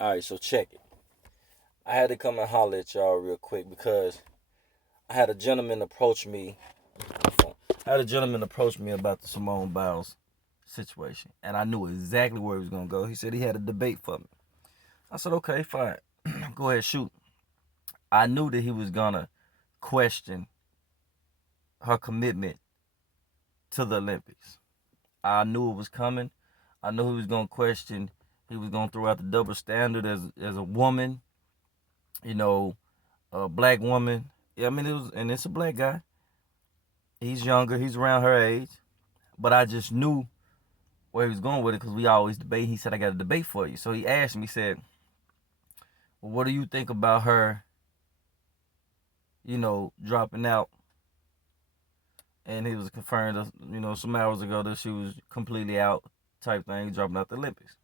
All right, so check it. I had to come and holler at y'all real quick because I had a gentleman approach me. I had a gentleman approach me about the Simone Biles situation, and I knew exactly where he was gonna go. He said he had a debate for me. I said, okay, fine, go ahead, shoot. I knew that he was gonna question her commitment to the Olympics. I knew it was coming. I knew he was gonna question. He was gonna throw out the double standard as a woman, you know, a black woman. Yeah, I mean it was, and it's a black guy. He's younger. He's around her age, but I just knew where he was going with it because we always debate. He said, "I got a debate for you." So he asked me, he said, "Well, what do you think about her? Dropping out?" And he was confirmed, some hours ago that she was completely out, type thing, dropping out the Olympics.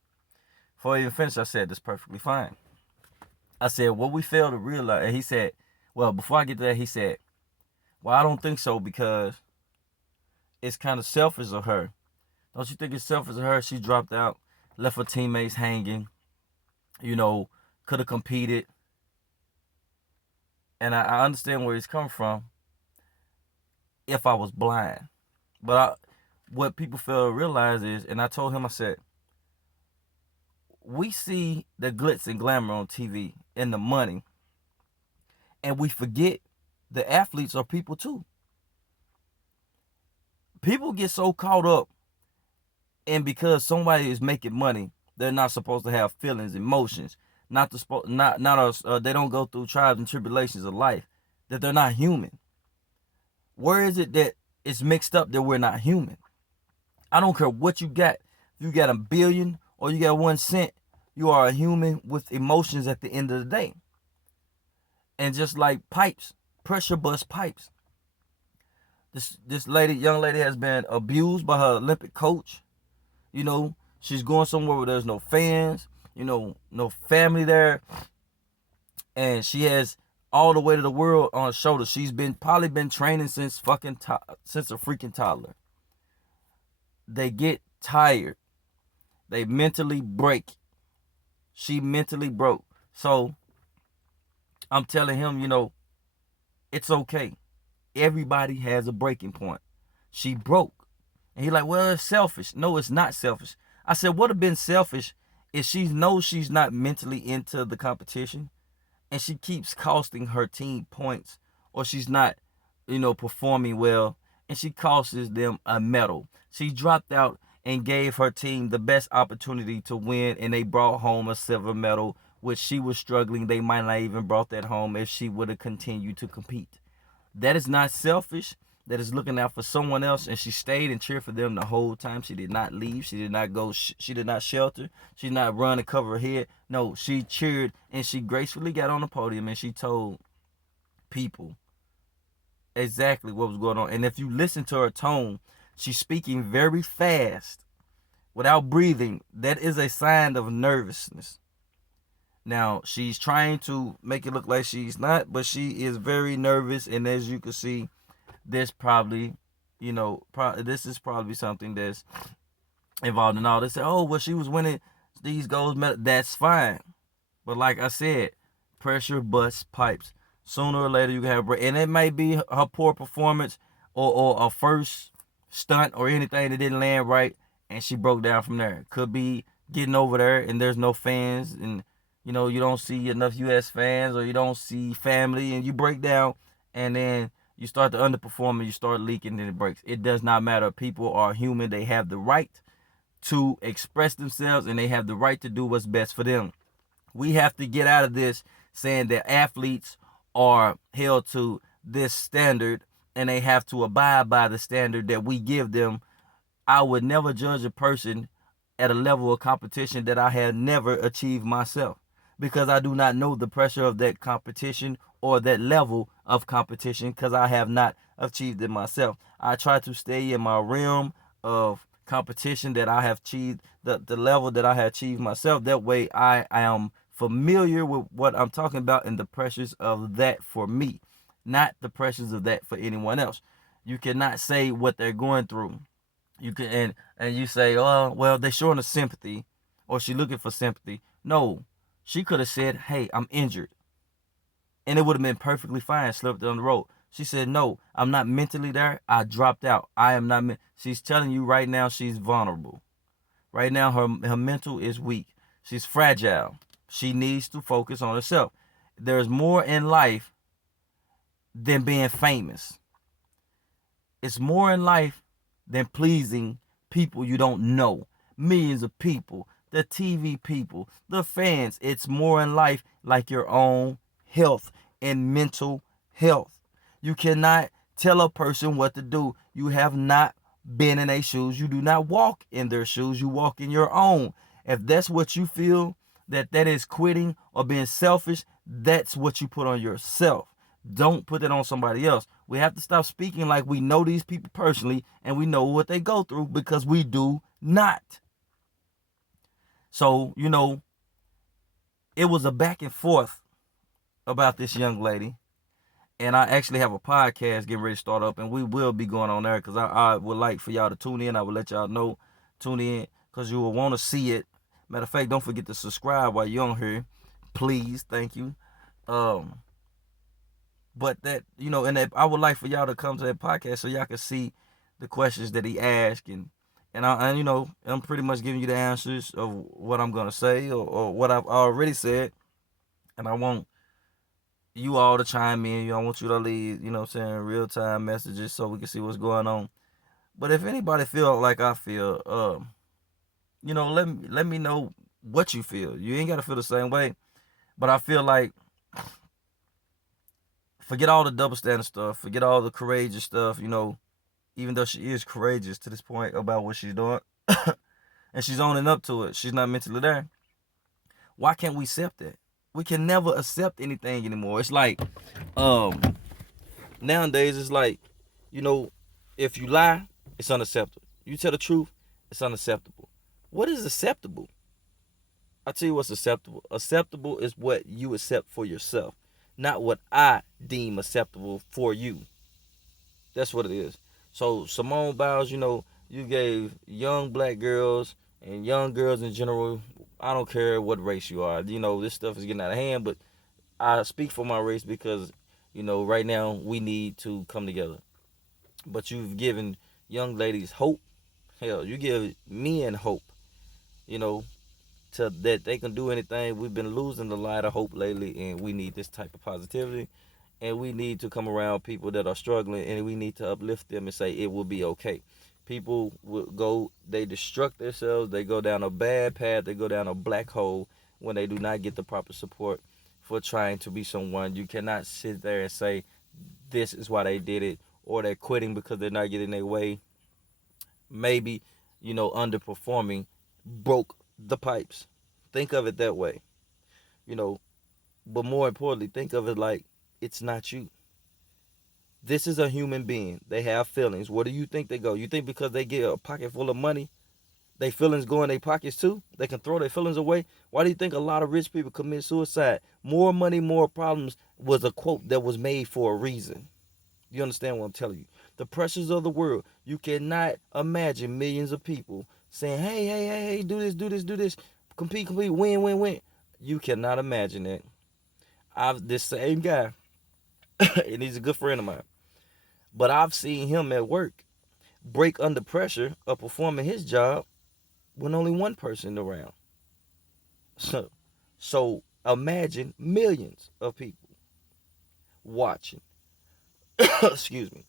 Before I even finished, I said, "That's perfectly fine." I said, "What we fail to realize," and he said, "Well, before I get to that," he said, "Well, I don't think so because it's kind of selfish of her. Don't you think it's selfish of her? She dropped out, left her teammates hanging, you know, could have competed." And I understand where he's coming from if I was blind. What people fail to realize is, and I told him, I said, we see the glitz and glamour on TV and the money, and we forget the athletes are people too. People get so caught up, and because somebody is making money, they're not supposed to have feelings, emotions. They don't go through trials and tribulations of life. That they're not human. Where is it that it's mixed up that we're not human? I don't care what you got. If you got a billion or you got 1 cent, you are a human with emotions at the end of the day. And just like pipes, pressure bust pipes. This young lady has been abused by her Olympic coach. She's going somewhere where there's no fans, no family there, and she has all the weight of the world on her shoulders. She's probably been training since since a freaking toddler. They get tired. They mentally break. She mentally broke. So I'm telling him, it's okay. Everybody has a breaking point. She broke. And he's like, well, it's selfish. No, it's not selfish. I said, what would have been selfish if she knows she's not mentally into the competition and she keeps costing her team points, or she's not, performing well, and she costs them a medal. She dropped out and gave her team the best opportunity to win, and they brought home a silver medal, which she was struggling. They might not even brought that home if she would have continued to compete. That is not selfish. That is looking out for someone else, and she stayed and cheered for them the whole time. She did not leave. She did not go. She did not shelter. She did not run and cover her head. No, she cheered, and she gracefully got on the podium, and she told people exactly what was going on. And if you listen to her tone, she's speaking very fast without breathing. That is a sign of nervousness. Now, she's trying to make it look like she's not, but she is very nervous, and as you can see, this probably, this is probably something that's involved in all this. Oh, well, she was winning these gold medals. That's fine. But like I said, pressure busts pipes. Sooner or later, you can have a break. And it may be her poor performance or a first stunt or anything that didn't land right, and she broke down from there. Could be getting over there, and there's no fans, and, you don't see enough U.S. fans, or you don't see family, and you break down, and then you start to underperform and you start leaking and it breaks. It does not matter. People are human. They have the right to express themselves and they have the right to do what's best for them. We have to get out of this saying that athletes are held to this standard and they have to abide by the standard that we give them. I would never judge a person at a level of competition that I have never achieved myself, because I do not know the pressure of that competition or that level of competition, because I have not achieved it myself. I try to stay in my realm of competition that I have achieved, the level that I have achieved myself. That way I am familiar with what I'm talking about and the pressures of that for me, not the pressures of that for anyone else. You cannot say what they're going through. You can and you say, oh well, they're showing a sympathy, or she looking for sympathy. No, She could have said, hey, I'm injured. And it would have been perfectly fine, slipped on the road. She said, no, I'm not mentally there. I dropped out. I am not. She's telling you right now she's vulnerable. Right now, her mental is weak. She's fragile. She needs to focus on herself. There's more in life than being famous. It's more in life than pleasing people you don't know. Millions of people, the TV people, the fans. It's more in life like your own health and mental health. You cannot tell a person what to do. You have not been in their shoes. You do not walk in their shoes. You walk in your own. If that's what you feel that is quitting or being selfish, that's what you put on yourself. Don't put it on somebody else. We have to stop speaking like we know these people personally and we know what they go through, because we do not. So, it was a back and forth about this young lady. And I actually have a podcast getting ready to start up, and we will be going on there, because I would like for y'all to tune in. I will let y'all know. Tune in, because you will want to see it. Matter of fact, don't forget to subscribe while you're on here. Please. Thank you. But that, and that, I would like for y'all to come to that podcast so y'all can see the questions that he asked, and I'm pretty much giving you the answers of what I'm gonna say, or what I've already said, and I want you all to chime in. I want you to leave, real time messages so we can see what's going on. But if anybody feel like I feel, let me know what you feel. You ain't gotta feel the same way, but I feel like, forget all the double standard stuff, forget all the courageous stuff, even though she is courageous to this point about what she's doing, and she's owning up to it. She's not mentally there. Why can't we accept that? We can never accept anything anymore. It's like, nowadays, it's like, if you lie, it's unacceptable. You tell the truth, it's unacceptable. What is acceptable? I'll tell you what's acceptable. Acceptable is what you accept for yourself, not what I deem acceptable for you. That's what it is. So Simone Biles, you gave young black girls and young girls in general, I don't care what race you are, this stuff is getting out of hand, but I speak for my race because, right now we need to come together. But you've given young ladies hope. Hell, you give men hope, you know, to that they can do anything. We've been losing the light of hope lately, and we need this type of positivity. And we need to come around people that are struggling, and we need to uplift them and say it will be okay. People will go, they destruct themselves, they go down a bad path, they go down a black hole when they do not get the proper support for trying to be someone. You cannot sit there and say this is why they did it, or they're quitting because they're not getting their way. Maybe, underperforming broke the pipes. Think of it that way, you know. But more importantly, think of it like it's not you. This is a human being. They have feelings. Where do you think they go? You think because they get a pocket full of money, their feelings go in their pockets too? They can throw their feelings away? Why do you think a lot of rich people commit suicide? More money, more problems was a quote that was made for a reason. You understand what I'm telling you? The pressures of the world. You cannot imagine millions of people saying, hey, hey, hey, hey, do this, do this, do this. Compete, win, win, win. You cannot imagine that. This same guy, and he's a good friend of mine, but I've seen him at work break under pressure of performing his job when only one person around. So imagine millions of people watching, excuse me,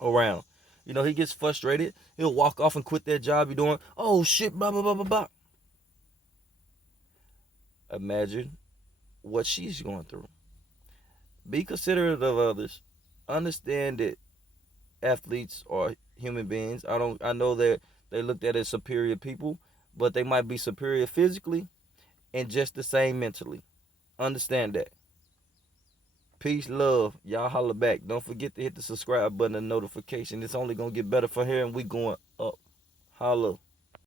around. He gets frustrated. He'll walk off and quit that job you're doing. Oh shit, blah, blah, blah, blah, blah. Imagine what she's going through. Be considerate of others. Understand that athletes are human beings. I know that they looked at as superior people, but they might be superior physically and just the same mentally. Understand that. Peace, love. Y'all holler back. Don't forget to hit the subscribe button and notification. It's only gonna get better from here, and we going up. Holla.